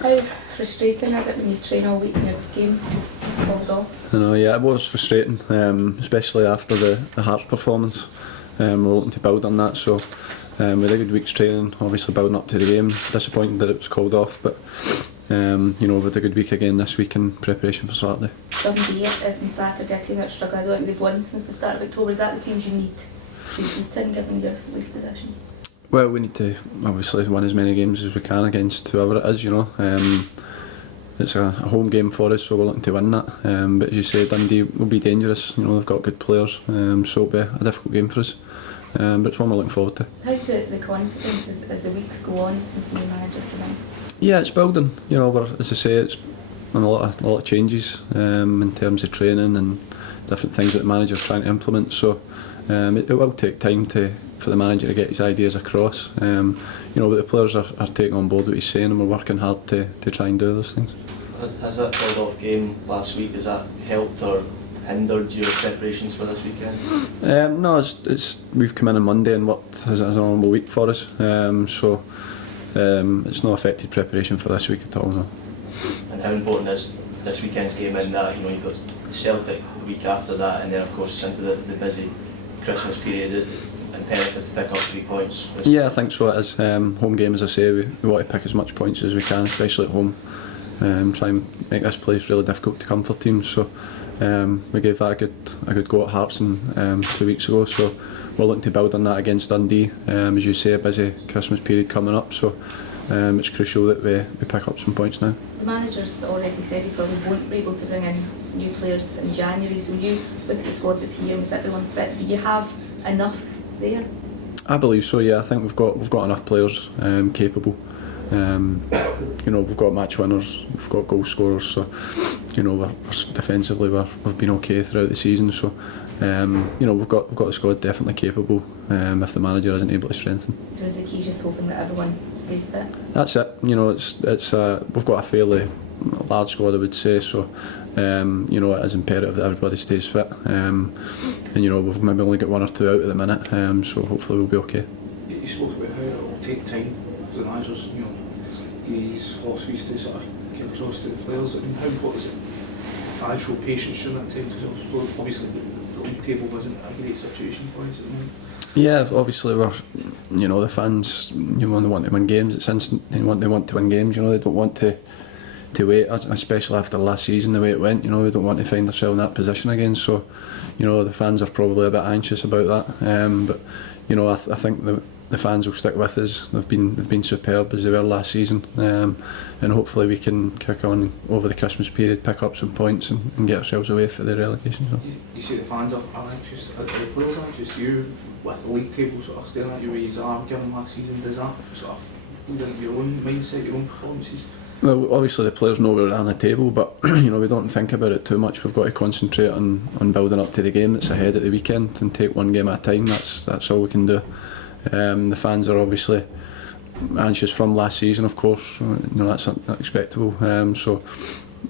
How frustrating is it when you train all week and your games called off? I know, yeah, it was frustrating, especially after the Hearts performance. We're looking to build on that, so we had a good week's training, obviously building up to the game. Disappointing that it was called off, but we had a good week again this week in preparation for Saturday. Dundee is on Saturday, a team that's struggling. I don't think they've won since the start of October. Is that the teams you need to beat in, given your league position? Well, we need to obviously win as many games as we can against whoever it is, It's a home game for us, so we're looking to win that. But as you say, Dundee will be dangerous. They've got good players, so it'll be a difficult game for us. But it's one we're looking forward to. How's the confidence as the weeks go on since the new manager came in? Yeah, it's building. As I say, it's been a lot of changes in terms of training and different things that the manager's trying to implement. So it will take time for the manager to get his ideas across. But the players are taking on board what he's saying, and we're working hard to try and do those things. Has that called off game last week, has that helped or hindered your preparations for this weekend? No, it's we've come in on Monday and worked as a normal week for us, so it's not affected preparation for this week at all. No. And how important is this weekend's game in that? You've got the Celtic the week after that, and then of course it's into the busy Christmas period. Imperative to pick up 3 points. Yeah, I think so. It is. Home game, as I say, we want to pick as much points as we can, especially at home. Try and make this place really difficult to come for teams. So we gave that a good go at Hearts 2 weeks ago. So we're looking to build on that against Dundee. As you say, a busy Christmas period coming up. So it's crucial that we pick up some points now. The manager's already said he probably won't be able to bring in new players in January. So when you look at the squad that's here with everyone fit, do you have enough there? I believe so. Yeah, I think we've got enough players capable. We've got match winners, we've got goal scorers, so we're defensively we've been okay throughout the season. So we've got the squad definitely capable if the manager isn't able to strengthen. So is the key just hoping that everyone stays fit? That's it. It's we've got a fairly large squad, I would say. So it is imperative that everybody stays fit. We've maybe only got 1 or 2 out at the minute, so hopefully we'll be okay. You spoke about how it will take time for the managers, these philosophies to sort of get across to the players. I mean, how important is it for actual patience during that time? Because obviously the league table wasn't a great situation for us at the moment. Yeah, obviously the fans, they want to win games. It's instant. They want to win games. They don't want to wait, especially after last season, the way it went. We don't want to find ourselves in that position again. So, the fans are probably a bit anxious about that. But I think the fans will stick with us. They've been superb as they were last season, and hopefully we can kick on over the Christmas period, pick up some points, and get ourselves away for the relegation. So. You say the fans are anxious. Are the players anxious? You, with the league table sort of staring at you where you are, given last season, does that sort of lead into your own mindset, your own performances? Well, obviously the players know we're on the table, but we don't think about it too much. We've got to concentrate on building up to the game that's ahead at the weekend and take one game at a time. That's all we can do. The fans are obviously anxious from last season, of course. That's unacceptable. So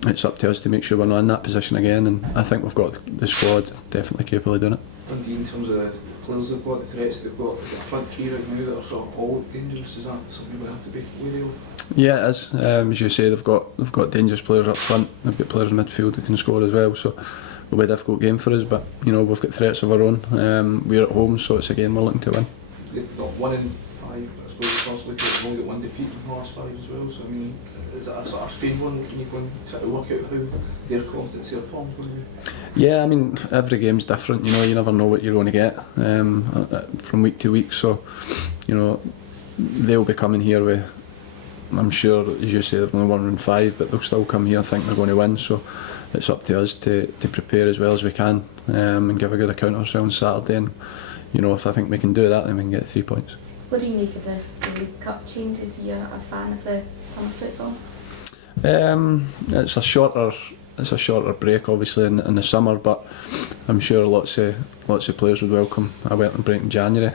it's up to us to make sure we're not in that position again. And I think we've got the squad definitely capable of doing it. Dundee, in terms of the players they've got, the threats they've got, the front three right now that are sort of all dangerous, is that something we have to be wary of? Yeah, it is. As you say, they've got dangerous players up front. They've got players in midfield that can score as well. So it'll be a difficult game for us. But we've got threats of our own. We're at home, so it's a game we're looking to win. They've got 1 in 5. I suppose constantly they've only got 1 defeat in the last 5 as well. So I mean, is that a sort of strange one? Can you go and try to work out how their constancy of form is going to be? Yeah, I mean, every game's different. You never know what you're going to get from week to week. So they'll be coming here with, I'm sure, as you say, they've only 1 in 5, but they'll still come here and think they're going to win. So it's up to us to prepare as well as we can and give a good account of ourselves on Saturday. And if I think we can do that, then we can get 3 points. What do you make of the League Cup changes? Are you a fan of the summer football? It's a shorter break, obviously, in the summer, but I'm sure lots of players would welcome a welcome break in January.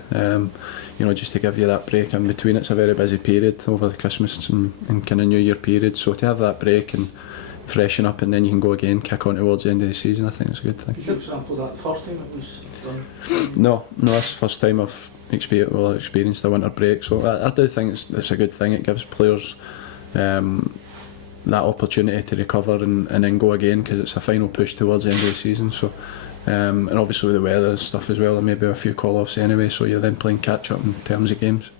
Just to give you that break in between. It's a very busy period over the Christmas and kind of New Year period. So to have that break and freshen up, and then you can go again, kick on towards the end of the season, I think it's a good thing. Did you sample that the first time it was done? No, it's the first time I've experienced a winter break. So I do think it's a good thing. It gives players that opportunity to recover and then go again, because it's a final push towards the end of the season. So and obviously with the weather and stuff as well, there may be a few call-offs anyway, so you're then playing catch-up in terms of games.